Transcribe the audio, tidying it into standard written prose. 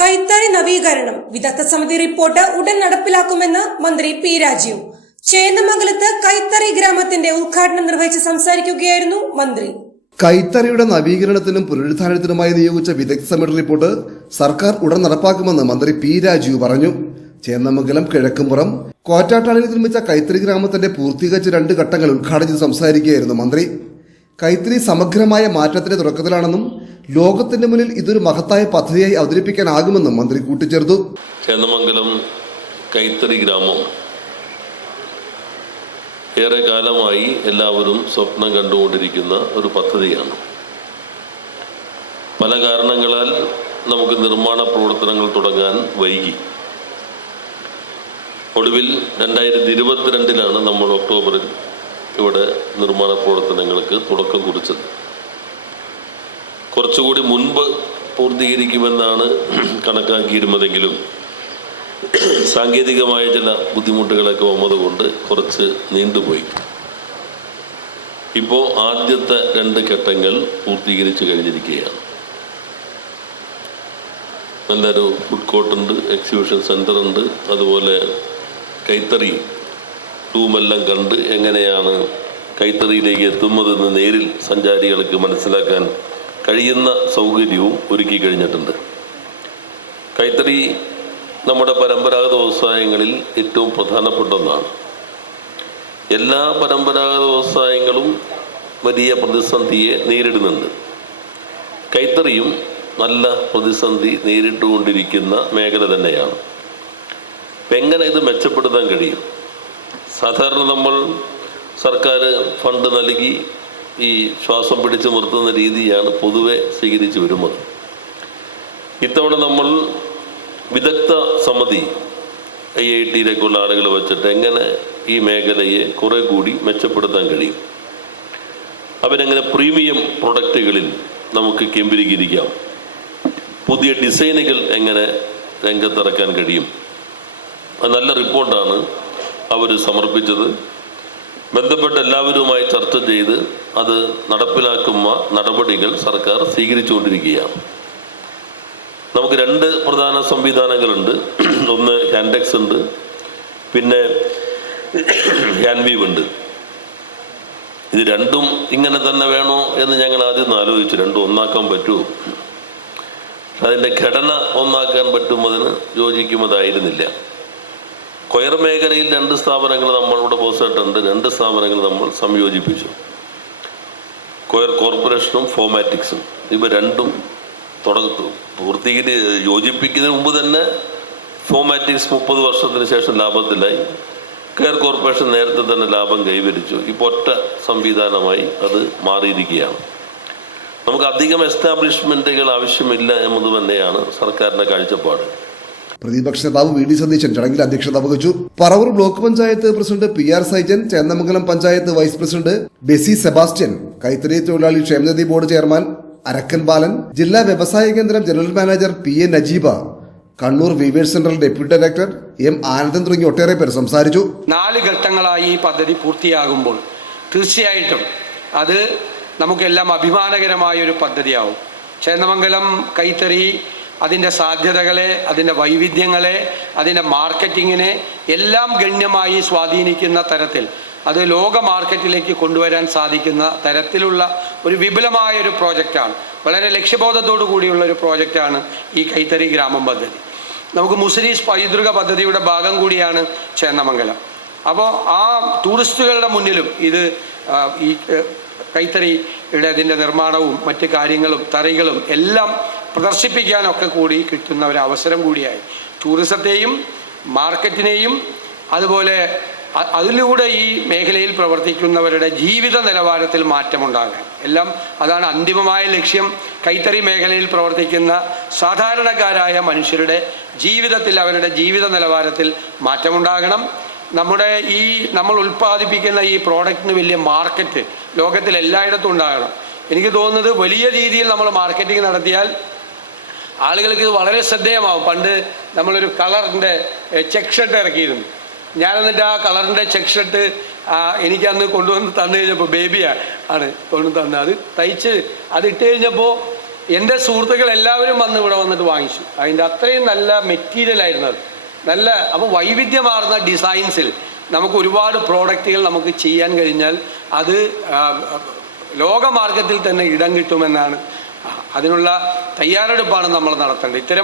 കൈത്തറി നവീകരണം വിദഗ്ധ സമിതി റിപ്പോർട്ട് ഉടൻ നടപ്പിലാക്കുമെന്ന് മന്ത്രി പി രാജീവ്. ചേന്നമംഗലത്ത് കൈത്തറി ഗ്രാമത്തിന്റെ ഉദ്ഘാടനം നിർവഹിച്ച് സംസാരിക്കുകയായിരുന്നു മന്ത്രി. കൈത്തറിയുടെ നവീകരണത്തിനും പുനരുദ്ധാരണത്തിനുമായി നിയോഗിച്ച വിദഗ്ധ സമിതി റിപ്പോർട്ട് സർക്കാർ ഉടൻ നടപ്പാക്കുമെന്ന് മന്ത്രി പി രാജീവ് പറഞ്ഞു. ചേന്നമംഗലം കിഴക്കുംപുറം കോറ്റാട്ടാളിൽ നിർമ്മിച്ച കൈത്തറി ഗ്രാമത്തിന്റെ പൂർത്തീകരിച്ച 2 ഘട്ടങ്ങൾ ഉദ്ഘാടനം ചെയ്ത് സംസാരിക്കുകയായിരുന്നു മന്ത്രി. കൈത്തറി സമഗ്രമായ മാറ്റത്തിന്റെ തുടക്കത്തിലാണെന്നും ലോകത്തിന്റെ മുന്നിൽ ഇതൊരു മഹത്തായ പദ്ധതിയായി അവതരിപ്പിക്കാനാകുമെന്നും മന്ത്രി കൂട്ടിച്ചേർത്തു. ചേന്നമംഗലം കൈത്തറി ഗ്രാമം ഏറെ കാലമായി എല്ലാവരും സ്വപ്നം കണ്ടുകൊണ്ടിരിക്കുന്ന ഒരു പദ്ധതിയാണ്. പല കാരണങ്ങളാൽ നമുക്ക് നിർമ്മാണ പ്രവർത്തനങ്ങൾ തുടങ്ങാൻ വൈകി. ഒടുവിൽ 2022 നമ്മൾ ഒക്ടോബറിൽ ഇവിടെ നിർമ്മാണ പ്രവർത്തനങ്ങൾക്ക് തുടക്കം കുറിച്ചത്. കുറച്ചുകൂടി മുൻപ് പൂർത്തീകരിക്കുമെന്നാണ് കണക്കാക്കിയിരുന്നതെങ്കിലും സാങ്കേതികമായ ചില ബുദ്ധിമുട്ടുകളൊക്കെ വന്നതുകൊണ്ട് കുറച്ച് നീണ്ടുപോയി. ഇപ്പോൾ ആദ്യത്തെ 2 ഘട്ടങ്ങൾ പൂർത്തീകരിച്ചു കഴിഞ്ഞിരിക്കുകയാണ്. നല്ലൊരു ഫുഡ് കോർട്ടുണ്ട്, എക്സിബിഷൻ സെൻ്റർ ഉണ്ട്. അതുപോലെ കൈത്തറി ടൂമെല്ലാം കണ്ട് എങ്ങനെയാണ് കൈത്തറിയിലേക്ക് എത്തുന്നതെന്ന് നേരിൽ സഞ്ചാരികൾക്ക് മനസ്സിലാക്കാൻ കഴിയുന്ന സൗകര്യവും ഒരുക്കി കഴിഞ്ഞിട്ടുണ്ട്. കൈത്തറി നമ്മുടെ പരമ്പരാഗത വ്യവസായങ്ങളിൽ ഏറ്റവും പ്രധാനപ്പെട്ട ഒന്നാണ്. എല്ലാ പരമ്പരാഗത വ്യവസായങ്ങളും വലിയ പ്രതിസന്ധിയെ നേരിടുന്നുണ്ട്. കൈത്തറിയും നല്ല പ്രതിസന്ധി നേരിട്ടുകൊണ്ടിരിക്കുന്ന മേഖല തന്നെയാണ്. എങ്ങനെ ഇത് മെച്ചപ്പെടുത്താൻ കഴിയും? സാധാരണ നമ്മൾ സർക്കാർ ഫണ്ട് നൽകി ഈ ശ്വാസം പിടിച്ച് നിർത്തുന്ന രീതിയാണ് പൊതുവെ സ്വീകരിച്ചു വരുന്നത്. ഇത്തവണ നമ്മൾ വിദഗ്ധ സമിതി IIT-യിലേക്കുള്ള ആളുകൾ വെച്ചിട്ട് എങ്ങനെ ഈ മേഖലയെ കുറെ കൂടി മെച്ചപ്പെടുത്താൻ കഴിയും, അവരെങ്ങനെ പ്രീമിയം പ്രൊഡക്റ്റുകളിൽ നമുക്ക് കേന്ദ്രീകരിക്കാം, പുതിയ ഡിസൈനുകൾ എങ്ങനെ രംഗത്തിറക്കാൻ കഴിയും. നല്ല റിപ്പോർട്ടാണ് അവർ സമർപ്പിച്ചത്. ബന്ധപ്പെട്ട എല്ലാവരുമായി ചർച്ച ചെയ്ത് അത് നടപ്പിലാക്കുന്ന നടപടികൾ സർക്കാർ സ്വീകരിച്ചുകൊണ്ടിരിക്കുകയാണ്. നമുക്ക് 2 പ്രധാന സംവിധാനങ്ങളുണ്ട്. ഒന്ന് ഹാൻഡെക്സ് ഉണ്ട്, പിന്നെ ഹാൻഡ്വീവ് ഉണ്ട്. ഇത് രണ്ടും ഇങ്ങനെ തന്നെ വേണോ എന്ന് ഞങ്ങൾ ആദ്യം ആലോചിച്ചു. രണ്ടും ഒന്നാക്കാൻ പറ്റുമോ? അതിൻ്റെ ഘടന ഒന്നാക്കാൻ പറ്റുന്നതിന് യോജിക്കുന്നതായിരുന്നില്ല. കൊയർ മേഖലയിൽ 2 സ്ഥാപനങ്ങൾ നമ്മളിവിടെ പോസിട്ടുണ്ട്. 2 സ്ഥാപനങ്ങൾ നമ്മൾ സംയോജിപ്പിച്ചു. കൊയർ കോർപ്പറേഷനും ഫോമാറ്റിക്സും. ഇവ രണ്ടും യോജിപ്പിക്കുന്നതിന് മുമ്പ് തന്നെ ഫോമാറ്റിക്സ് 30 വർഷത്തിന് ശേഷം ലാഭത്തിലായി. കെയർ കോർപ്പറേഷൻ നേരത്തെ തന്നെ ലാഭം കൈവരിച്ചു. ഇപ്പോൾ ഒറ്റ സംവിധാനമായി അത് മാറിയിരിക്കുകയാണ്. നമുക്ക് അധികം എസ്റ്റാബ്ലിഷ്മെൻറ്റുകൾ ആവശ്യമില്ല എന്നത് തന്നെയാണ് സർക്കാരിൻ്റെ കാഴ്ചപ്പാട്. പ്രതിപക്ഷ നേതാവ് വി ഡി സതീശൻ ചടങ്ങിൽ അധ്യക്ഷത വഹിച്ചു. Paravur block panchayat president PR Saijan, Chennamangalam panchayat vice president Bessy Sebastian, കൈത്തറി തൊഴിലാളി ക്ഷേമനിധി ബോർഡ് ചെയർമാൻ അരക്കൻ ബാലൻ, ജില്ലാ വ്യവസായ കേന്ദ്രം general manager PA Najeeba, Kannur weavers centre deputy director M Anandan തുടങ്ങി ഒട്ടേറെ പേർ സംസാരിച്ചു. 4 ഘട്ടങ്ങളായി ഈ പദ്ധതി പൂർത്തിയാകുമ്പോൾ തീർച്ചയായിട്ടും അത് നമുക്കെല്ലാം അഭിമാനകരമായ ഒരു പദ്ധതിയാവും. ചേന്നമംഗലം കൈത്തറി അതിൻ്റെ സാധ്യതകളെ, അതിൻ്റെ വൈവിധ്യങ്ങളെ, അതിൻ്റെ മാർക്കറ്റിങ്ങിനെ എല്ലാം ഗണ്യമായി സ്വാധീനിക്കുന്ന തരത്തിൽ അത് ലോക മാർക്കറ്റിലേക്ക് കൊണ്ടുവരാൻ സാധിക്കുന്ന തരത്തിലുള്ള ഒരു വിപുലമായ ഒരു പ്രോജക്റ്റാണ്. വളരെ ലക്ഷ്യബോധത്തോടു കൂടിയുള്ള ഒരു പ്രോജക്റ്റാണ് ഈ കൈത്തറി ഗ്രാമം പദ്ധതി. നമുക്ക് മുസിരീസ് പൈതൃക പദ്ധതിയുടെ ഭാഗം കൂടിയാണ് ചേന്നമംഗലം. അപ്പോൾ ആ ടൂറിസ്റ്റുകളുടെ മുന്നിലും ഇത് ഈ കൈത്തറിയുടെ അതിൻ്റെ നിർമ്മാണവും മറ്റ് കാര്യങ്ങളും തറികളും എല്ലാം പ്രദർശിപ്പിക്കാനൊക്കെ കൂടി കിട്ടുന്ന ഒരു അവസരം കൂടിയായി ടൂറിസത്തെയും മാർക്കറ്റിനെയും അതുപോലെ അതിലൂടെ ഈ മേഖലയിൽ പ്രവർത്തിക്കുന്നവരുടെ ജീവിത നിലവാരത്തിൽ മാറ്റമുണ്ടാകാൻ എല്ലാം അതാണ് അന്തിമമായ ലക്ഷ്യം. കൈത്തറി മേഖലയിൽ പ്രവർത്തിക്കുന്ന സാധാരണക്കാരായ മനുഷ്യരുടെ ജീവിതത്തിൽ, അവരുടെ ജീവിത നിലവാരത്തിൽ മാറ്റമുണ്ടാകണം. നമ്മൾ ഉൽപ്പാദിപ്പിക്കുന്ന ഈ പ്രോഡക്റ്റിന് വലിയ മാർക്കറ്റ് ലോകത്തിൽ എല്ലായിടത്തും ഉണ്ടാകണം. എനിക്ക് തോന്നുന്നത് വലിയ രീതിയിൽ നമ്മൾ മാർക്കറ്റിംഗ് നടത്തിയാൽ ആളുകൾക്ക് ഇത് വളരെ ശ്രദ്ധേയമാവും. പണ്ട് നമ്മളൊരു കളറിൻ്റെ ചെക്ക് ഷർട്ട് ഇറക്കിയിരുന്നു. ഞാൻ എന്നിട്ട് ആ കളറിൻ്റെ ചെക്ക് ഷർട്ട് എനിക്കന്ന് കൊണ്ടുവന്ന് തന്നു കഴിഞ്ഞപ്പോൾ ബേബിയാണ് കൊണ്ടു തന്നത്. അത് തയ്ച്ച് അതിട്ട് കഴിഞ്ഞപ്പോൾ എൻ്റെ സുഹൃത്തുക്കൾ എല്ലാവരും വന്ന് ഇവിടെ വന്നിട്ട് വാങ്ങിച്ചു. അതിൻ്റെ അത്രയും നല്ല മെറ്റീരിയൽ ആയിരുന്നു അത്. നല്ല അപ്പോൾ വൈവിധ്യമാർന്ന ഡിസൈൻസിൽ നമുക്ക് ഒരുപാട് പ്രോഡക്റ്റുകൾ നമുക്ക് ചെയ്യാൻ കഴിഞ്ഞാൽ അത് ലോക മാർക്കറ്റിൽ തന്നെ ഇടം കിട്ടുമെന്നാണ്. അതിനുള്ള തയ്യാറെടുപ്പാണ് നമ്മൾ നടത്തേണ്ടത്. ഇത്തരം